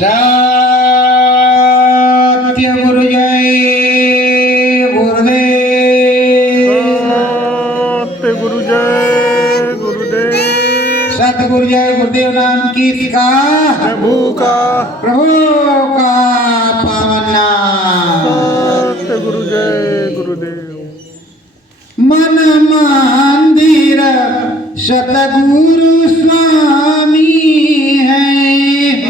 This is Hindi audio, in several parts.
सत्य गुरु जय गुरुदेव। सत्य गुरु जय गुरुदेव। सतगुरु जय गुरुदेव नाम किसका? प्रभु का पावन नाम। सत्य गुरु जय गुरुदेव। मन मंदिर सतगुरु स्वामी है।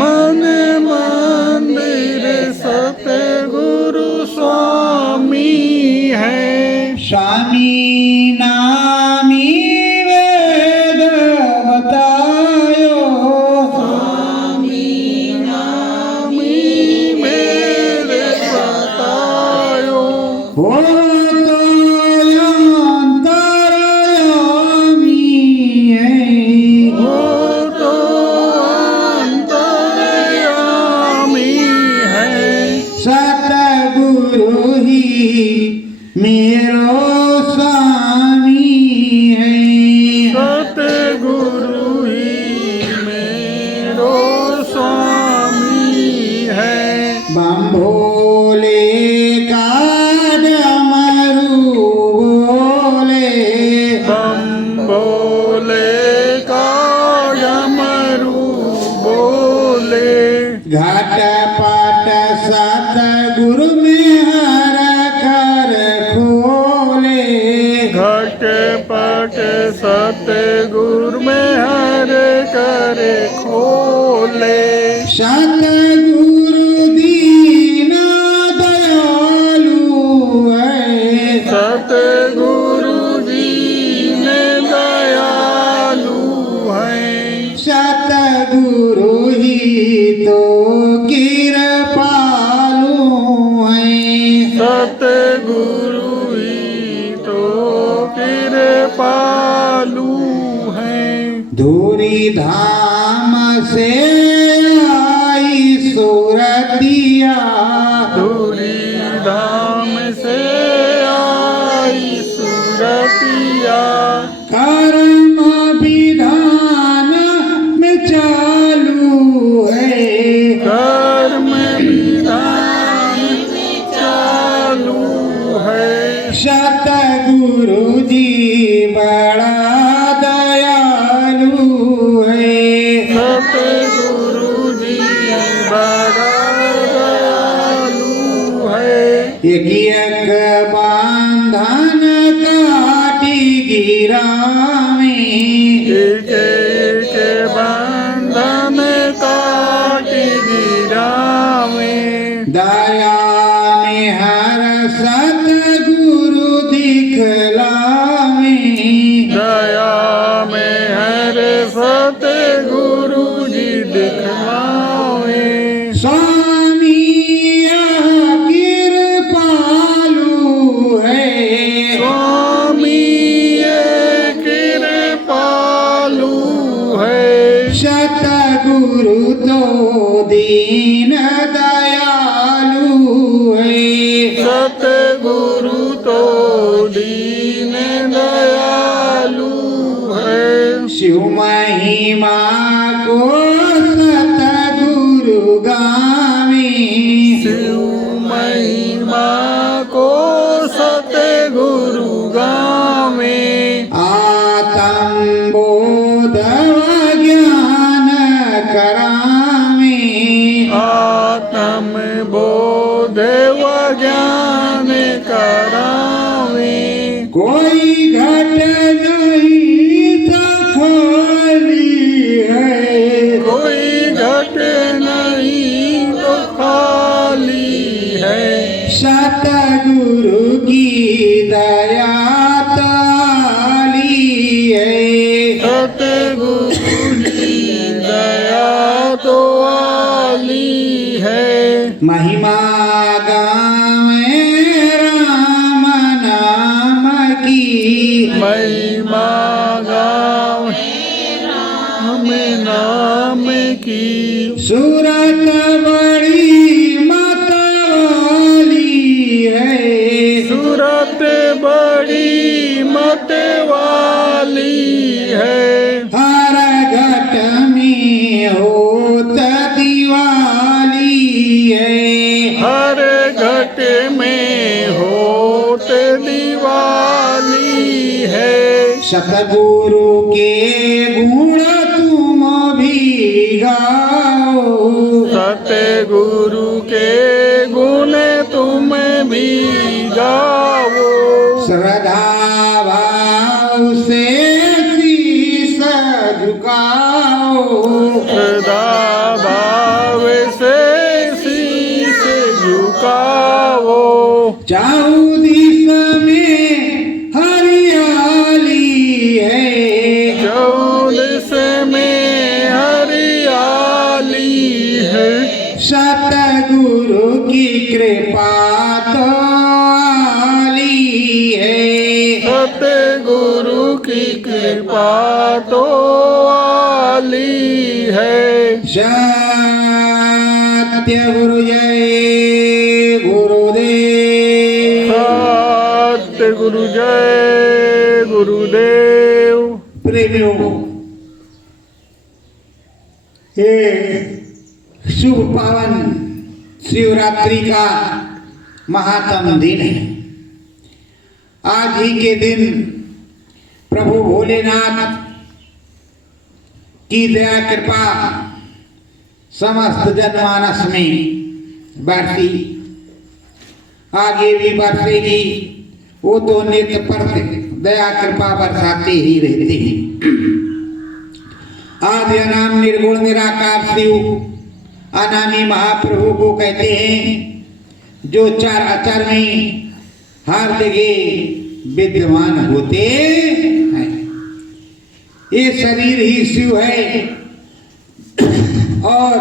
मन मंदिर सतगुरु स्वामी है। स्वामी नामी वेद बतायो। स्वामी नामी वेद बतायो। हो तो अंतर्यामी है। वो तो अंतर्यामी है। सतगुरु ही मेरो स्वामी है। सतगुरु ही मेरो स्वामी है। बम भोले का डमरू बोले। बम भोले का डमरू बोले। घाट पाट सतगुरु में हर कर खोले। घट पट सतगुरु में हर कर खोले। सतगुरु दीना दयालु है। सतगुरु दीन दयालु है। सतगुरु ही तो कृपालु है। सतगुरु ही तो कृपालु है। धूरी धाम से आई सुरतिया। धूरी धाम से आई सुरतिया। कर्म विधान में चालू है। कर्म विधान चालू है। सतगुरु जी बड़ा दयालु है। सतगुरु जी बड़ा दयालु है। एक बांधन काटी गिरावे। एक एक बंधन काट गिरावे। दया में हर सतगुरु दिखलावे। दया में हर सतगुरु जी दिखलावे। स्वामी यह कृपालु है। स्वामी ये कृपालु है। सतगुरु तो दीन दयालु है। सतगुरु तो दीन दयालु है। शिव महिमा को सतगुरु गावे। शिव महिमा को सतगुरु गावे। आत्म बोध ज्ञान करावे। आत्म बोध व ज्ञान करावे। कोई घट नहीं था खाली है। कोई घट नहीं तो खाली है। सतगुरु की दया ताली है। सतगुरु की दया तो आली है। महिमा गावे राम नाम की। महिमा गावे राम नाम की। सूरत बड़ी मतवाली है। सूरत बड़ी मत वाली है। हर घट में होत सतगुरु के गुण तुम भी गाओ, सतगुरु के गुण तुम भी गाओ, श्रद्धा भाव से शीश झुकाओ, सदा भाव से शीश झुकाओ, चाऊ दिशा में हरियाली है, चौदस में हरियाली है, सतगुरु की कृपा तो आली है, सतगुरु की कृपा तो आली है। सत्य गुरु जय गुरुदेव। सत्य गुरु जय गुरुदेव। प्रेमियों, ये शुभ पावन शिवरात्रि का महात्म दिन है। आज ही के दिन प्रभु भोलेनाथ की दया कृपा समस्त जनमानस में बरसी, आगे भी बरसेगी। वो तो नित्य प्रति दया कृपा बरसाते ही रहते हैं। आदि अनाम निर्गुण निराकार शिव अनामी महाप्रभु को कहते हैं, जो चार अचर में हर जगह विद्यमान होते हैं। ये शरीर ही शिव है और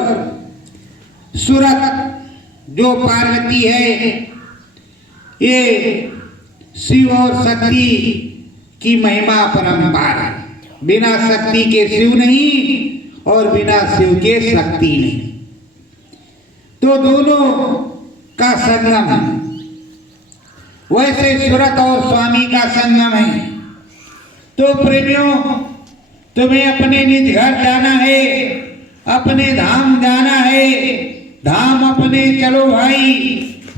सूरत जो पार्वती है, ये शिव और शक्ति की महिमा परंपार है। बिना शक्ति के शिव नहीं और बिना शिव के शक्ति नहीं, तो दोनों का संगम है। वैसे सूरत और स्वामी का संगम है। तो प्रेमियों, तुम्हें अपने निज घर जाना है, अपने धाम जाना है। धाम अपने चलो भाई,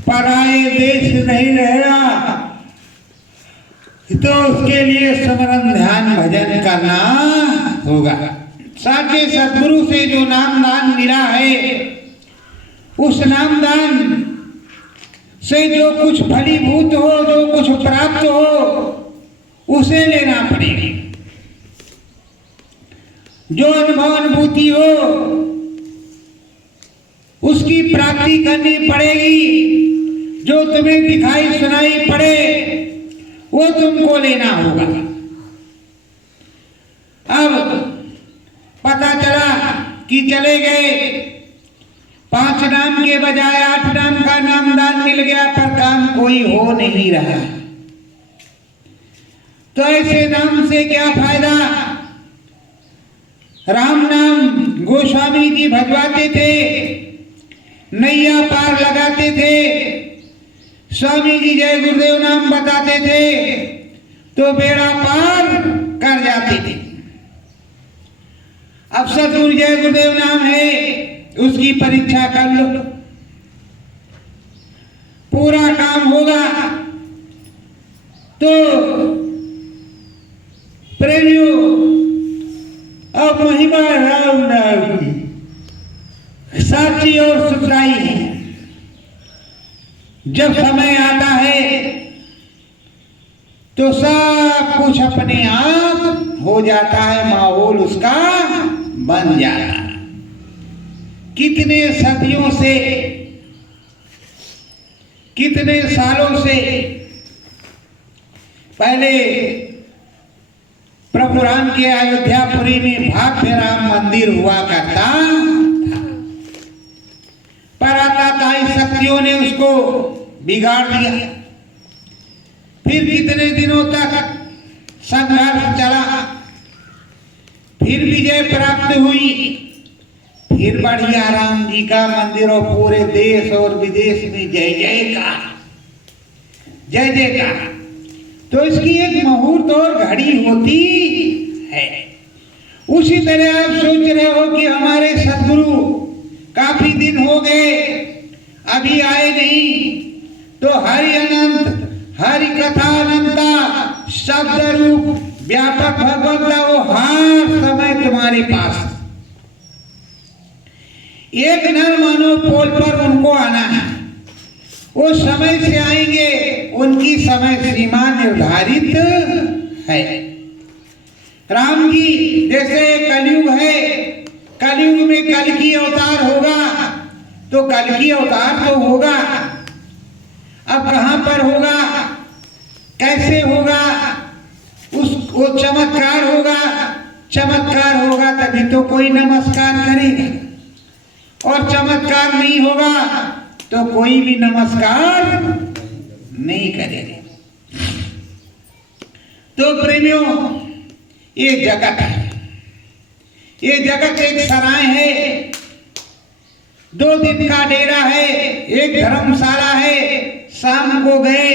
पराए देश नहीं रहना। तो उसके लिए स्मरण ध्यान भजन करना होगा। साचे सद्गुरु से जो नाम दान मिला है, उस नाम दान से जो कुछ फलीभूत हो, जो कुछ प्राप्त हो, उसे लेना पड़ेगा। जो अनुभव अनुभूति हो, उसकी प्राप्ति करनी पड़ेगी। जो तुम्हें दिखाई सुनाई पड़े, वो तुमको लेना होगा। अब पता चला कि चले गए, 5 नाम के बजाय 8 नाम का नामदान मिल गया, पर काम कोई हो नहीं रहा। तो ऐसे नाम से क्या फायदा? राम नाम गोस्वामी जी भजवाते थे, नैया पार लगाते थे। स्वामी जी जय गुरुदेव नाम बताते थे तो बेड़ा पार कर जाते थे। अब सतगुरु जय गुरुदेव नाम है, उसकी परीक्षा कर लो, पूरा काम होगा। तो प्रेमियों, अब महिमा राम नाम की साची और सुखदाई है। जब समय आता है तो सब कुछ अपने आप हो जाता है, माहौल उसका बन जाता है। कितने सदियों से, कितने सालों से पहले प्रभु राम के अयोध्यापुरी में भव्य राम मंदिर हुआ करता था, पर आताताई शक्तियों ने उसको बिगाड़ दिया। फिर कितने दिनों तक संघर्ष चला, फिर विजय प्राप्त हुई, फिर बढ़िया राम जी का मंदिर और पूरे देश और विदेश में जय जयकार, जय जयकार। तो इसकी एक मुहूर्त और घड़ी होती है। उसी तरह आप सोच रहे हो कि हमारे सद्गुरु काफी दिन हो गए, अभी आए नहीं, तो हरि अनंत, हरि कथा अनंता, शब्द रूप व्यापक भगवंता वो हर समय तुम्हारे पास। एक नर मानव पोल पर उनको आना है, वो समय से आएंगे, उनकी समय सीमा निर्धारित है। राम जी जैसे कलयुग है, कलयुग में कल की अवतार होगा, तो कल की अवतार तो होगा, अब कहां पर होगा, कैसे होगा, वो चमत्कार होगा, चमत्कार होगा तभी तो कोई नमस्कार करेगा, और चमत्कार नहीं होगा तो कोई भी नमस्कार नहीं करेगा। तो प्रेमियों, ये जगत है, ये जगत एक सराय है, 2 दिन का डेरा है, एक धर्मशाला है, शाम को गए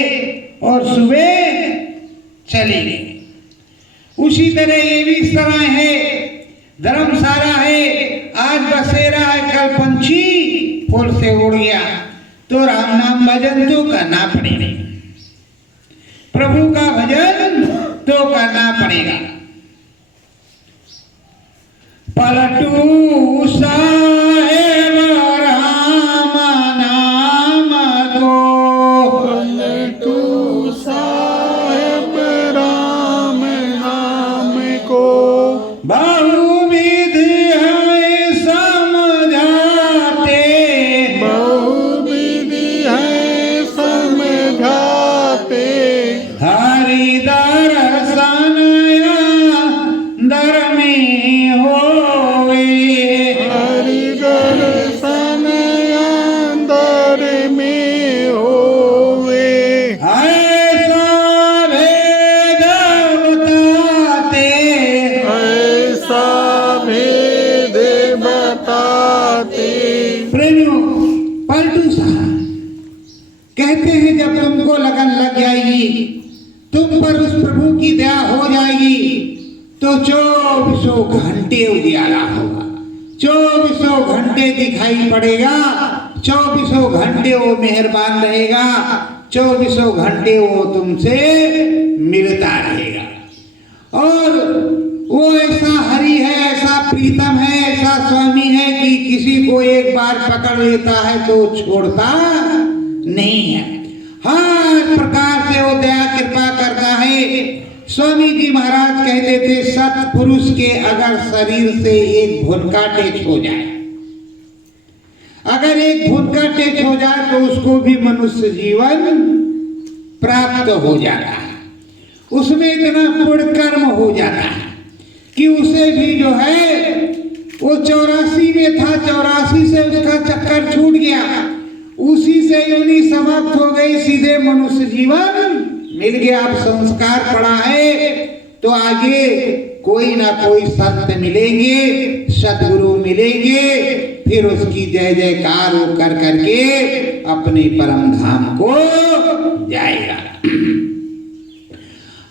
और सुबह चले गए। उसी तरह ये भी सराय है, धर्मशाला है, आज बसेरा है, कल पंछी फूल से उड़ गया, तो राम नाम भजन तो करना पड़ेगा, प्रभु का भजन तो करना पड़ेगा। पलटू साहेब राम नाम को, पलटू साहेब राम नाम को, बहुविध है समझाते, बहुविध है समझाते, हरि दर्शन अंदर में होवे, हरि दर्शन अंदर में होवे, ऐसा भेद बताते, ऐसा भेद बताते। प्रेमियों, पलटू साहब कहते हैं जब तुमको लगन लग जाएगी, तुम पर उस प्रभु की दया हो जाएगी, तो 24 घंटे उजियारा होगा, 24 घंटे दिखाई पड़ेगा, 24 घंटे वो मेहरबान रहेगा, 24 घंटे वो तुमसे मिलता रहेगा। और वो ऐसा हरि है, ऐसा प्रीतम है, ऐसा स्वामी है कि किसी को एक बार पकड़ लेता है तो छोड़ता नहीं है, हर प्रकार से वो दया कृपा करता है। स्वामी जी महाराज कहते थे, सत्पुरुष के अगर शरीर से एक भुनका टेच हो जाए, अगर एक भुनका टेच हो जाए तो उसको भी मनुष्य जीवन प्राप्त हो जाता है, उसमें इतना पुण्य कर्म हो जाता है कि उसे भी जो है, वो 84 में था, 84 से उसका चक्कर छूट गया, उसी से योनि समाप्त हो गई, सीधे मनुष्य जीवन मिल गया। अब संस्कार पड़ा है तो आगे कोई ना कोई संत मिलेंगे, सदगुरु मिलेंगे, फिर उसकी जय जयकार वो कर करके अपने परम धाम को जाएगा।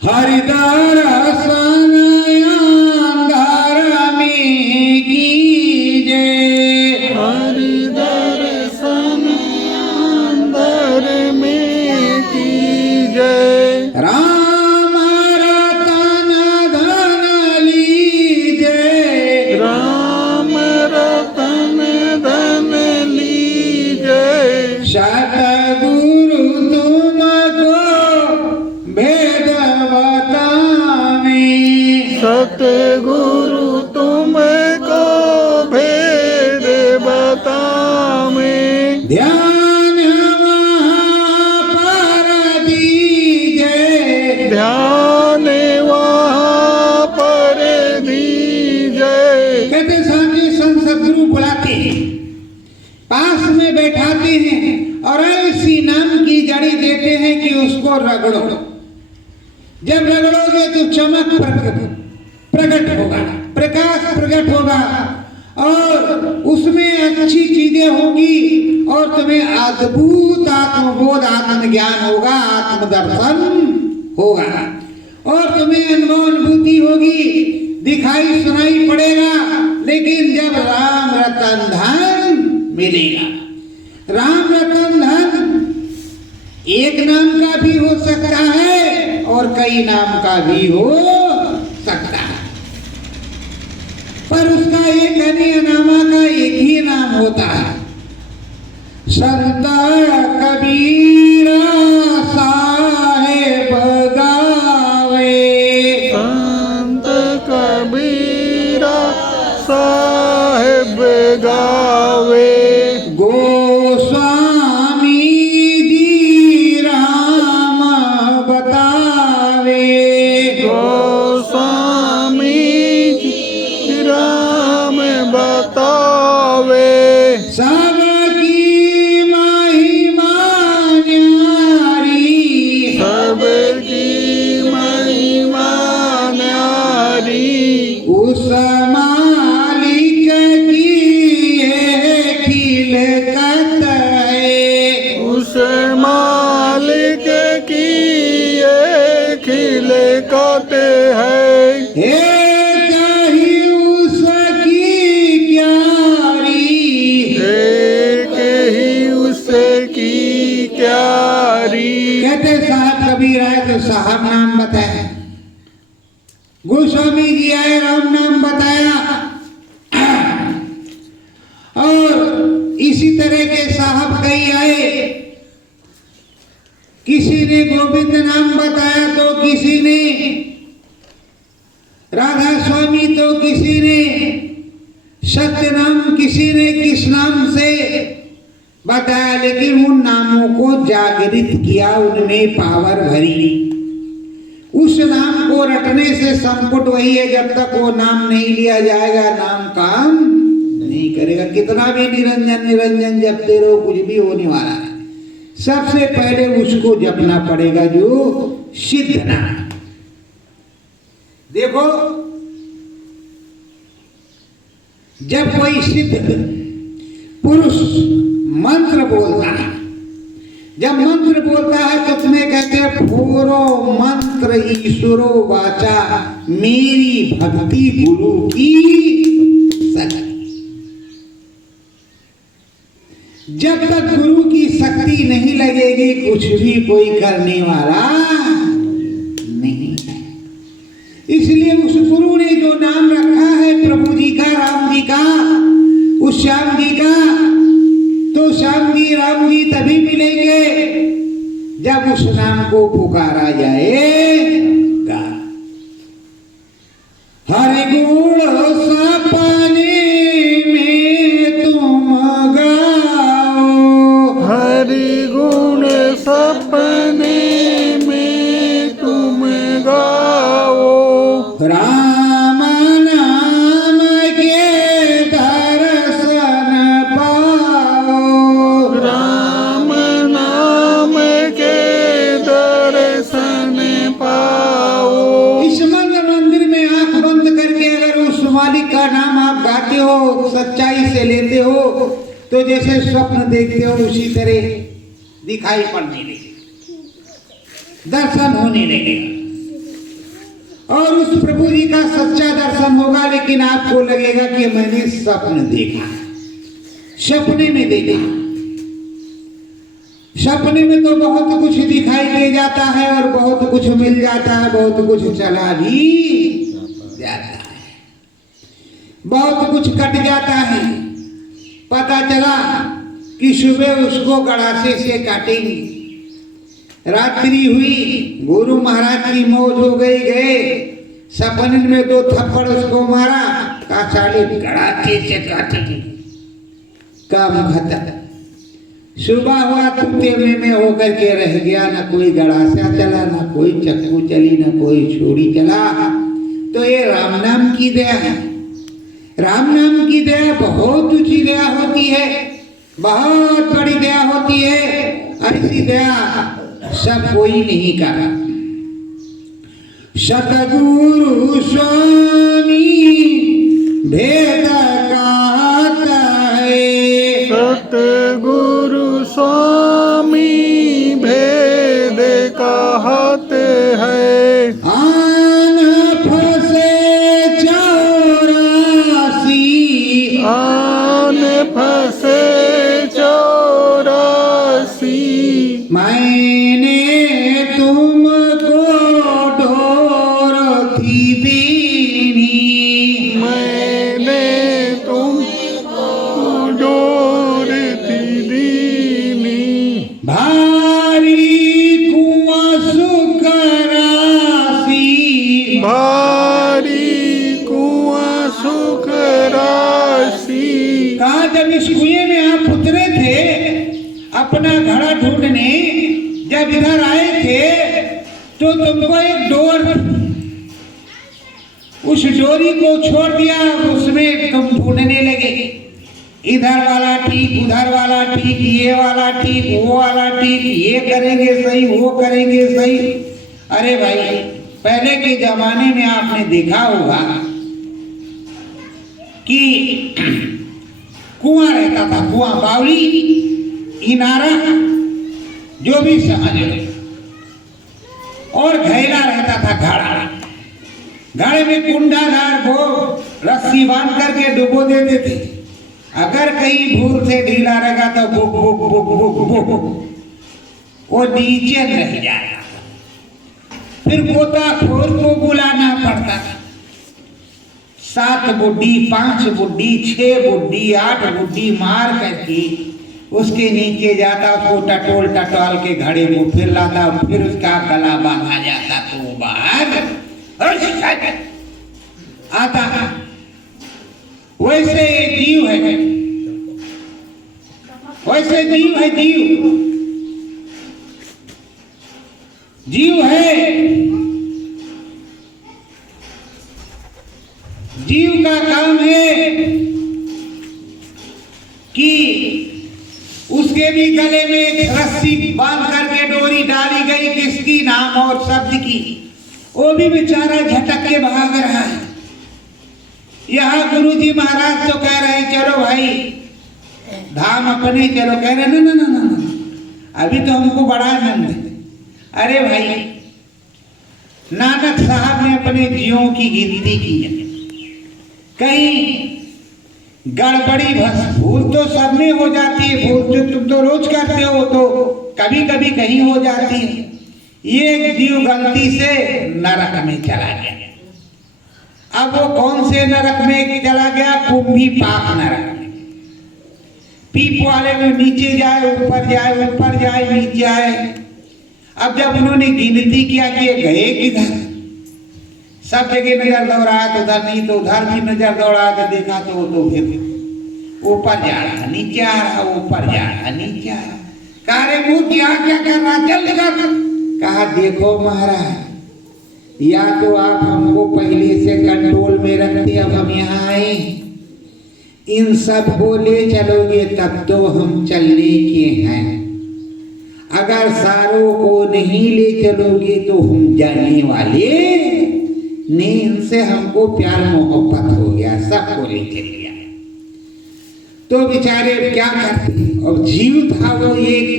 हरिदार अंधार में कीजे, हरि दर्शन अंदर में कीजय, राम रतन धन लीजे, राम रतन धन लीजय, सतगुरु तुमको भेद बतावे, सतगुरु तुमको भेद बतावे, ध्यान वहाँ पर दीजे, ध्यान वहाँ पर दीजय। कहते सामने संत सदगुरु बुलाते हैं, पास में बैठाते हैं और ऐसी नाम की जड़ी देते हैं कि उसको रगड़ो, जब रगड़ोगे तो चमक प्रकट होगा, प्रकाश प्रकट होगा, और उसमें अच्छी चीजें होगी, और तुम्हें अद्भुत आत्मबोध आत्मज्ञान होगा, आत्मदर्शन होगा, और तुम्हें अनुभव अनुभूति होगी, दिखाई सुनाई पड़ेगा। लेकिन जब राम रतन धन मिलेगा, राम रतन धन एक नाम का भी हो सकता है और कई नाम का भी हो एक नामा का एक ही नाम होता है, संत कबीरा साहेब गावे। संत कबीरा साहेब गावे। गोस्वामी जी राम बतावे। गोस्वामी जी राम बतावे। सबकी महिमा न्यारी, सबकी महिमा न्यारी। उस मालिक की ये खिलकत है। उस मालिक की ये खिलकत है। हे कही उसकी क्यारी, एक ही उसकी क्यारी। कहते साहब कबीर आए तो साहब नाम बताया, गोस्वामी जी आए राम नाम बताया, और इसी तरह के साहब कई आए। किसी ने गोविंद नाम बताया तो किसी ने राधा स्वामी, तो किसी ने सत्य नाम, किसी ने किस नाम से बताया, लेकिन उन नामों को जागृत किया, उनमें पावर भरी। उस नाम को रटने से संकट वही है, जब तक वो नाम नहीं लिया जाएगा नाम काम नहीं करेगा। कितना भी निरंजन निरंजन जपते रहो, कुछ भी होने वाला है। सबसे पहले उसको जपना पड़ेगा जो सिद्ध नाम। देखो, जब कोई सिद्ध पुरुष मंत्र बोलता है, जब मंत्र बोलता है तो तुम्हें कहते हैं फोरो मंत्र ईश्वरो वाचा, मेरी भक्ति गुरु की शक्ति। जब तक गुरु की शक्ति नहीं लगेगी, कुछ भी कोई करने वाला नहीं है। इसलिए उस गुरु ने जो नाम रखा है प्रभु जी का, राम जी का, उस श्याम जी का, तो श्याम जी राम जी तभी मिलेंगे जब उस नाम को पुकारा जाएगा। हरि गुण सपने में तुम गाओ, हरि गुण सपने में तुम गाओ। राम नाम के दर्शन पाओ, राम नाम के दर्शन पाओ। इस मंदिर में आंख बंद करके अगर उस मालिक का नाम आप गाते हो, सच्चाई से लेते हो, तो जैसे स्वप्न देखते हो उसी तरह दिखाई पड़ने लगे, दर्शन होने लगेगा। और उस प्रभु जी का सच्चा दर्शन होगा, लेकिन आपको लगेगा कि मैंने स्वप्न देखा, सपने में देखा। सपने में तो बहुत कुछ दिखाई दे जाता है और बहुत कुछ मिल जाता है, बहुत कुछ चला भी जाता है, बहुत कुछ कट जाता है। पता चला कि सुबह उसको गड़ासे से काटेंगे, रात्रि हुई, गुरु महाराज की मौज हो गई, गए सपने में 2 थप्पड़ उसको मारा, कहा साले गड़ासे से काटेंगे, काम खत्म। सुबह हुआ तो तेमे में होकर के रह गया, ना कोई गड़ासा चला, ना कोई चक्कू चली, ना कोई छुरी चला। तो ये राम नाम की दया है। राम नाम की दया बहुत ऊंची दया होती है, बहुत बड़ी दया होती है। ऐसी दया सब कोई नहीं करा। सतगुरु स्वामी भेद कहता है, सतगुरु स्वामी भेद कहते हैं। आन फंसे 84, आन फंसे 84, मैंने तुमको डोर थी दीनी, मैंने जब इस कुएं में आप उतरे थे अपना घड़ा ढूंढने, जब इधर आए थे तो तुमको एक डोर, उस डोरी को छोड़ दिया, उसमें तुम ढूंढने लगे, इधर वाला ठीक, उधर वाला ठीक, ये वाला ठीक, वो वाला ठीक, ये करेंगे सही, वो करेंगे सही। अरे भाई, पहले के जमाने में आपने देखा होगा कि कुआं रहता था, कुआं, बावली, इनारा, जो भी समझ लो, और घैला रहता था, घड़ा। घड़े में कुंडाधार को रस्सी बांध करके डुबो देते थे। अगर कहीं भूल से ढीला रहेगा तो book book book book book वो नीचे रह जाएगा। फिर गोताखोर को बुलाना पड़ता था। 7 बुड्डी, 5 बुड्डी, 6 बुड्डी, 8 बुड्डी मार करके उसके नीचे जाता, उसको टटोल टटोल के घड़े को फिर लाता, फिर उसका गला बांधा जाता तो वो बाहर आता। वैसे जीव है, वैसे जीव है, जीव है। जीव का काम है कि उसके भी गले में एक रस्सी बांध करके डोरी डाली गई, किसकी? नाम और शब्द की। वो भी बेचारा झटक के भाग रहा है। यहाँ गुरुजी महाराज तो कह रहे हैं चलो भाई धाम अपने चलो, कह रहे ना ना ना ना ना, अभी तो हमको बड़ा आनंद है। अरे भाई, नानक साहब ने अपने जीवों की गिनती की है। कहीं गड़बड़ी भूल तो सब में हो जाती है, भूल जो तुम तो रोज करते हो तो कभी कभी कहीं हो जाती है। ये जीव गलती से नरक में चला गया। अब वो कौन से नरक में चला गया? कुंभी पाक नरक में। पीप वाले में नीचे जाए, ऊपर जाए, ऊपर जाए, नीचे आए। अब जब उन्होंने गिनती किया कि ये गए किधर, सब जगह नजर दौड़ाया तो उधर नहीं, तो उधर भी नजर दौड़ाया तो देखा तो वो तो फिर ऊपर जा रहा, नीचे आ रहा, ऊपर जा रहा, नीचे आ रहा। कहा रे मुँह क्या क्या कर रहा, चल निकल। कहा देखो महाराज, या तो आप हमको पहले से कंट्रोल में रखते, अब हम यहाँ आए, इन सब को ले चलोगे तब तो हम चलने के हैं। अगर सारों को नहीं ले चलोगे तो हम जाने वाले नहीं, इनसे हमको प्यार मोहब्बत हो गया, सबको ले चल गया। तो बेचारे क्या करते? और जीव था वो एक,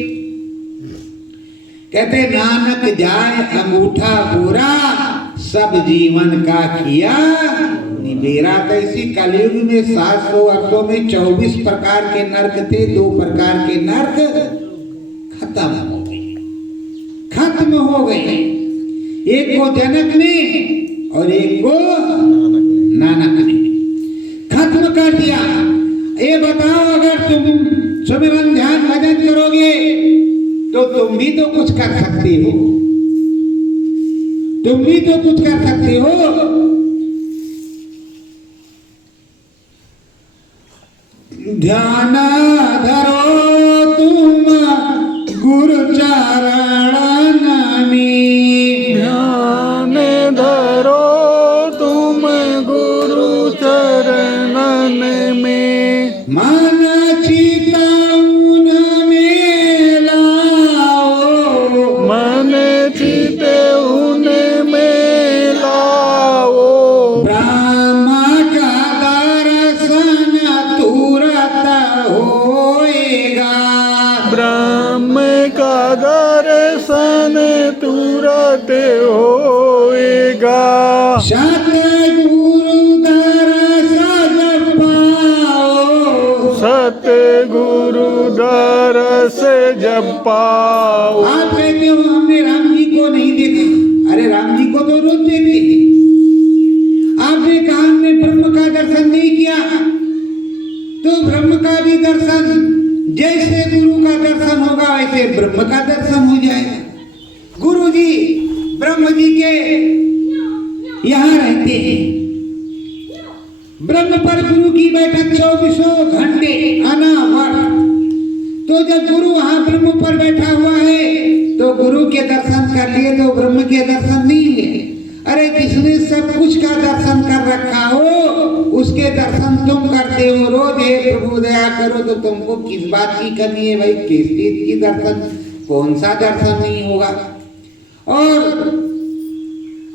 कहते नानक जाए अंगूठा बोरा, सब जीवन का किया निबेरा। तो इसी कलयुग में 700 वर्षों में 24 प्रकार के नर्क थे। 2 प्रकार के नर्क खत्म हो गए, खत्म हो गए। एक को जनक ने और एक को नानक ने खत्म कर दिया। ये बताओ, अगर तुम सुमिरन ध्यान भजन करोगे तो तुम भी तो कुछ कर सकते हो, तुम भी तो कुछ कर सकते हो। ध्यान धरो तुम गुरु चरण में, ध्यान धरो तुम गुरु चरणन में, मन चितउन में लाओ, मन चित उनमें लाओ, ब्रह्म का दर्शन तुरत होएगा, ब्रह्म का दर्शन तुरत होएगा। सतगुरु दर्शन पाओ, सतगुरु दरस जब पाओ। आप कहते हो हमने राम जी को नहीं देखा, अरे राम जी को तो रोज देखते हैं। आपने कहा हमने ब्रह्म का दर्शन नहीं किया, तो ब्रह्म का भी दर्शन, जैसे गुरु का दर्शन होगा वैसे ब्रह्म का दर्शन हो जाएगा। गुरु जी ब्रह्म जी के यहाँ रहते हैं, ब्रह्म पर गुरु की बैठक 24 घंटे अनावरत। तो जब गुरु वहां ब्रह्म पर बैठा हुआ है तो गुरु के दर्शन कर लिए तो ब्रह्म के दर्शन नहीं है। अरे जिसने सब कुछ का दर्शन कर रखा हो उसके दर्शन तुम करते हो रोज। हे प्रभु दया करो, तो तुमको किस बात की कमी है भाई? किस चीज की दर्शन, कौन सा दर्शन नहीं होगा? और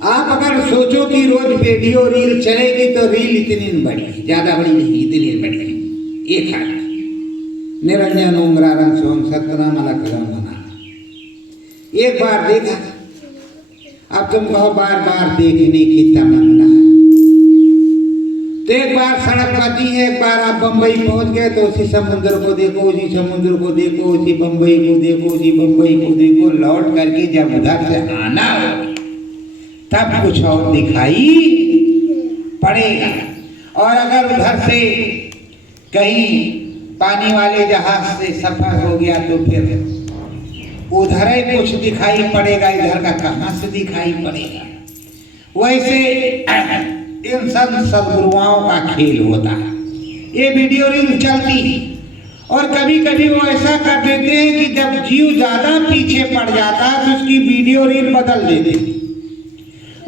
आप अगर सोचो कि रोज वीडियो रील चलेगी तो रील इतनी बड़ी है, ज्यादा बड़ी नहीं, इतनी बड़ी है। एक हाथ निरंजन उमरारन सोम सतनाम अलकलम बना, एक बार देखा। अब तुम कहो बार बार देखने की तमन्ना। तो एक बार सड़क बची है, एक बार आप बंबई पहुंच गए तो उसी समुद्र को देखो, उसी समुद्र को देखो, उसी बंबई को देखो, उसी बंबई को देखो। लौट करके जब उधर से आना हो तब कुछ और दिखाई पड़ेगा। और अगर उधर से कहीं पानी वाले जहाज से सफर हो गया तो फिर उधर ही कुछ दिखाई पड़ेगा, इधर का कहां से दिखाई पड़ेगा। वैसे इन सब सदगुरुओं का खेल होता है। ये वीडियो रील चलती है और कभी कभी वो ऐसा कर देते हैं कि जब जीव ज्यादा पीछे पड़ जाता है तो उसकी वीडियो रील बदल देते हैं।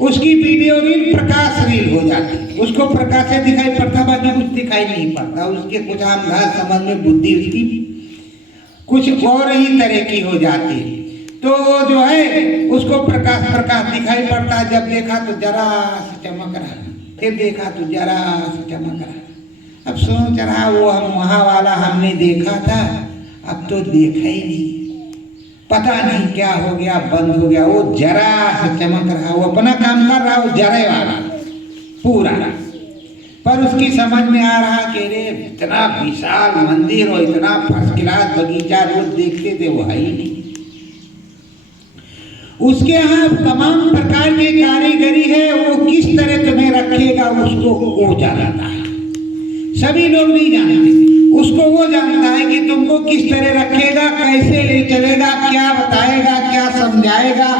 उसकी वीडियो रील प्रकाश रील हो जाती है, उसको प्रकाश से दिखाई पड़ता, बाकी कुछ दिखाई नहीं पड़ता। उसके कुछ आम घास समझ में बुद्धि उसकी कुछ और ही तरह की हो जाती है। तो वो जो है उसको प्रकाश प्रकाश दिखाई पड़ता है। जब देखा तो जरा सा चमक रहा, फिर देखा तो जरा सा चमक रहा। अब सोच रहा वो हम वहाँ वाला हमने देखा था, अब तो देखा ही नहीं, पता नहीं क्या हो गया, बंद हो गया। वो जरा सा चमक रहा, वो अपना काम कर रहा, वो जरे वाला पूरा। पर उसकी समझ में आ रहा कि रे इतना विशाल मंदिर और इतना फर्स्ट क्लास बगीचा रोज देखते थे, वो है ही नहीं। उसके यहाँ तमाम प्रकार की कारीगरी है, वो किस तरह तुम्हें रखेगा उसको वो जानता है। सभी लोग नहीं जानते, उसको वो जानता है कि तुमको किस तरह रखेगा, कैसे ले चलेगा, क्या बताएगा, क्या समझाएगा,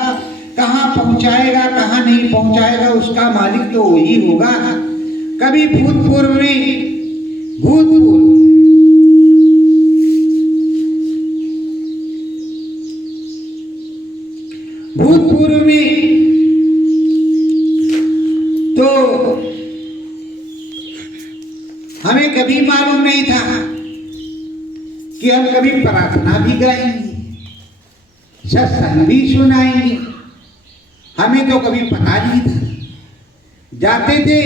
कहाँ पहुँचाएगा, कहाँ नहीं पहुँचाएगा। उसका मालिक तो वही होगा। कभी भूतपूर्व में तो हमें कभी मालूम नहीं था कि हम कभी प्रार्थना भी गाएंगे, सत्संग भी सुनाएंगे। हमें तो कभी पता नहीं था। जाते थे,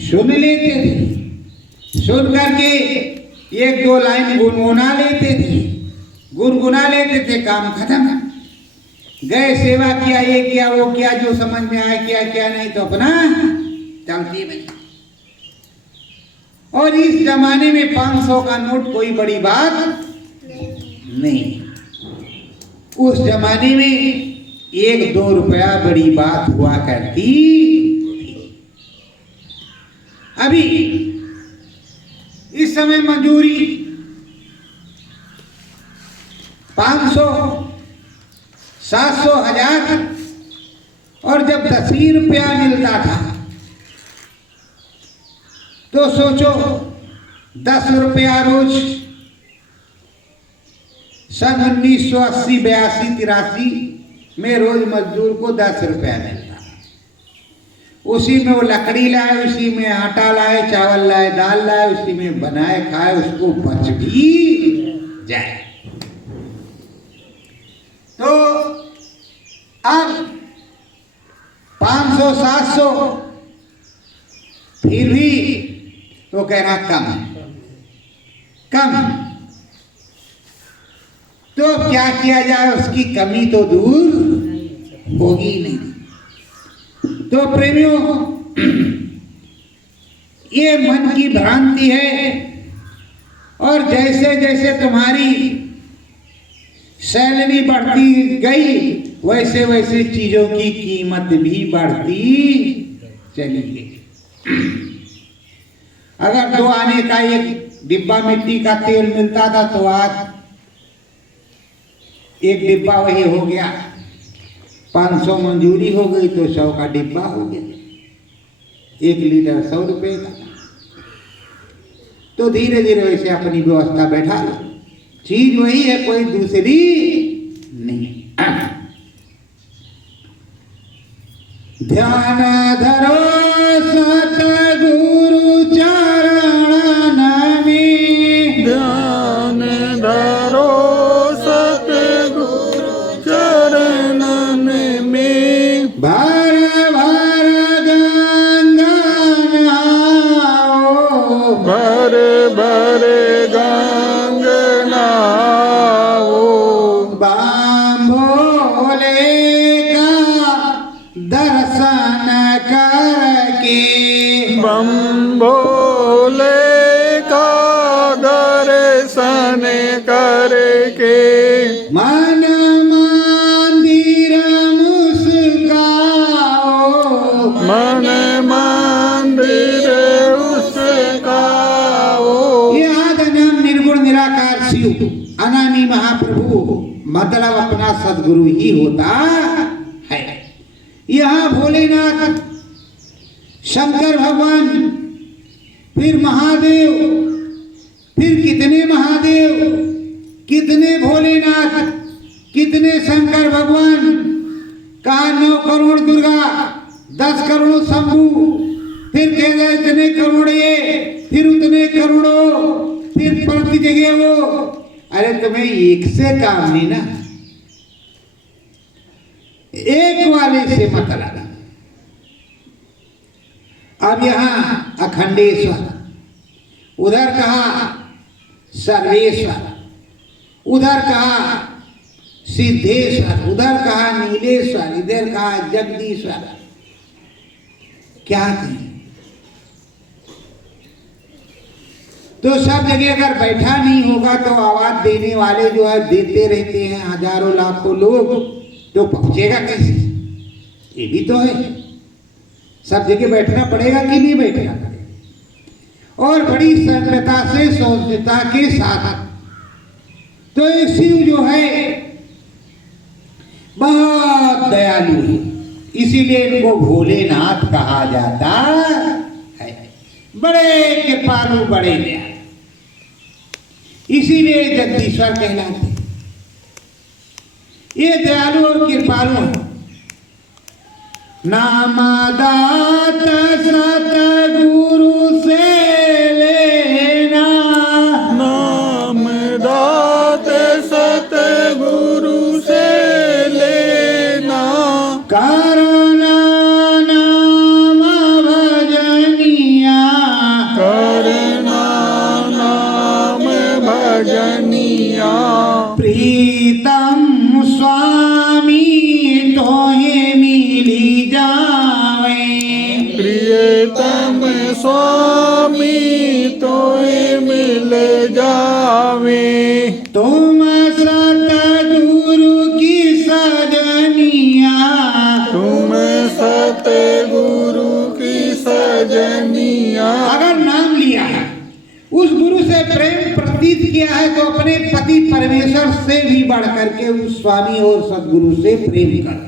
सुन लेते थे, सुन करके एक दो लाइन गुनगुना लेते थे, काम खत्म। गए, सेवा किया, ये किया, वो किया, जो समझ में आया किया, क्या नहीं तो अपना चलती बनी। और इस जमाने में 500 का नोट कोई बड़ी बात नहीं। उस जमाने में 1-2 रुपया बड़ी बात हुआ करती। अभी इस समय मंजूरी 500, 700, 1000 और जब 10 ही रुपया मिलता था तो सोचो 10 रुपया रोज। सन 1980, 82, 83 में रोज मजदूर को 10 रुपया मिलता। उसी में वो लकड़ी लाए, उसी में आटा लाए, चावल लाए, दाल लाए, उसी में बनाए खाए, उसको बच भी जाए। तो अब 500, 700 फिर भी तो कह रहा कम। तो क्या किया जाए, उसकी कमी तो दूर होगी नहीं। तो प्रेमियों, ये मन की भ्रांति है। और जैसे जैसे तुम्हारी सैलरी बढ़ती गई वैसे वैसे चीजों की कीमत भी बढ़ती चली गई। अगर 2 आने का एक डिब्बा मिट्टी का तेल मिलता था तो आज एक डिब्बा वही हो गया 500, मंजूरी हो गई तो 100 का डिब्बा हो गया। 1 लीटर 100 रुपए का। तो धीरे धीरे वैसे अपनी व्यवस्था बैठा लो। चीज वही है, कोई दूसरी नहीं। ध्यान धरो सतगुरु चरणन में, ध्यान धरो सतगुरु चरणन में, भर भर गंगा नहाओ, भर भर गंग नहाओ, बाम भोले का दर्शन करके, बम भोले का दर्शन करके, मन मंदिर मुस्काओ, मन मंदिर उसकाओ। ये आदनम निर्गुण निराकार शिव अनामी महाप्रभु मतलब अपना सदगुरु ही होता है। यहाँ भोलेनाथ, शंकर भगवान, फिर महादेव, फिर कितने महादेव, कितने भोलेनाथ, कितने शंकर भगवान, कहा 9 करोड़ दुर्गा, 10 करोड़ शंभू, फिर कह गए इतने करोड़ ये, फिर उतने करोड़ों, फिर प्रति जगह वो। अरे तुम्हें एक से काम नहीं ना, एक वाले से मतलब। अब यहाँ अखंडेश्वर, उधर कहा सर्वेश्वर, उधर कहा सिद्धेश्वर, उधर कहा नीलेश्वर, इधर कहा जगदीश्वर। क्या कहें? तो सब जगह अगर बैठा नहीं होगा तो आवाज देने वाले जो है देते रहते हैं हजारों लाखों लोग, तो पहुंचेगा कैसे? ये भी तो है, सब जगह बैठना पड़ेगा कि नहीं बैठना पड़ेगा। और बड़ी सरलता से सौम्यता के साथ तो ये शिव जो है बहुत दयालु है, इसीलिए इनको भोलेनाथ कहा जाता है। बड़े कृपालु, बड़े दयालु, इसीलिए जगदीश्वर कहलाते। ये दयालु और कृपालु हैं। नामदात सतगुरु से लेना, नाम दात सतगुरु से लेना, करना नाम भजनिया, करना नाम भजनिया, प्रीतम स्वामी तोहे मिली जावे, प्रियतम स्वामी तोय मिल जावे, तुम सतगुरु की सजनिया, तुम सतगुरु की सजनिया। अगर नाम लिया है, उस गुरु से प्रेम प्रतीत किया है, तो अपने पति परमेश्वर से भी बढ़ करके उस स्वामी और सदगुरु से प्रेम कर।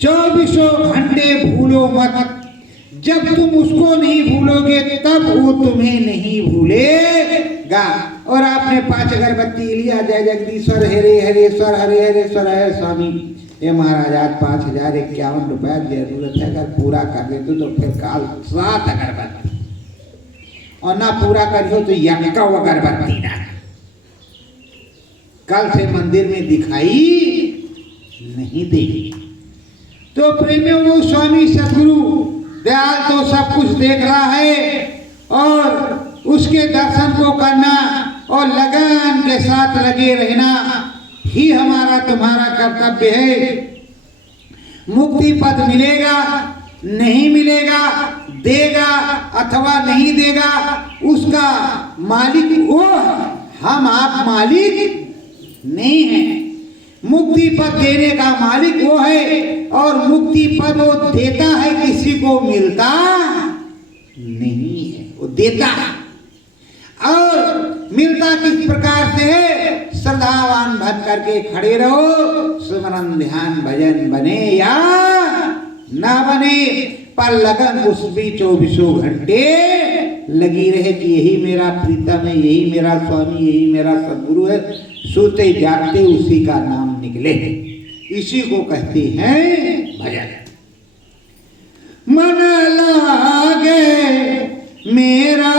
24 घंटे भूलो मत, जब तुम उसको नहीं भूलोगे तब वो तुम्हें नहीं भूलेगा। और आपने 5 अगरबत्ती लिया, जय जगदीश्वर, हरे हरेश्वर, हरे हरेश्वर, है स्वामी ये महाराज आज 5051 रुपया जरूरत है, अगर पूरा कर देते तो फिर काल 7 अगरबत्ती, और ना पूरा करियो तो यक्का अगरबत्ती ना, कल से मंदिर में दिखाई नहीं देगी। तो प्रेमियों, वो स्वामी सदगुरु दयाल तो सब कुछ देख रहा है, और उसके दर्शन को करना और लगन के साथ लगे रहना ही हमारा तुम्हारा कर्तव्य है। मुक्ति पद मिलेगा नहीं मिलेगा, देगा अथवा नहीं देगा, उसका मालिक वो, हम आप मालिक नहीं है। मुक्ति पद देने का मालिक वो है, और मुक्ति पद वो देता है, किसी को मिलता नहीं है, वो देता है। और मिलता किस प्रकार से है? श्रद्धावान बन करके खड़े रहो, स्मरण ध्यान भजन बने या ना बने, पर लगन उस भी 24 घंटे लगी रहे कि यही मेरा प्रीतम है, यही मेरा स्वामी, यही मेरा सदगुरु है, सोते जागते उसी का नाम निकले, इसी को कहते हैं भजन। मन लागे मेरा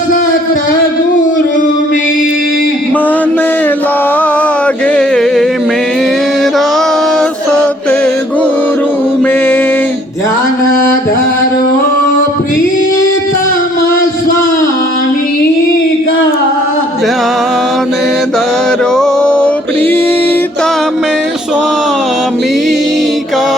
सतगुरु में, मन लागे मेरा सतगुरु में, ध्यान धरो प्रीतम स्वामी का, ध्यान धरो प्रीतम स्वामी का,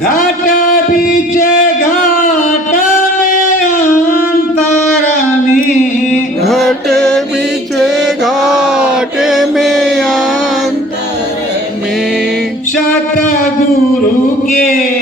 घाट बीच घाट में अंतर में, घट बीच घाट में अंतर में, सतगुरु के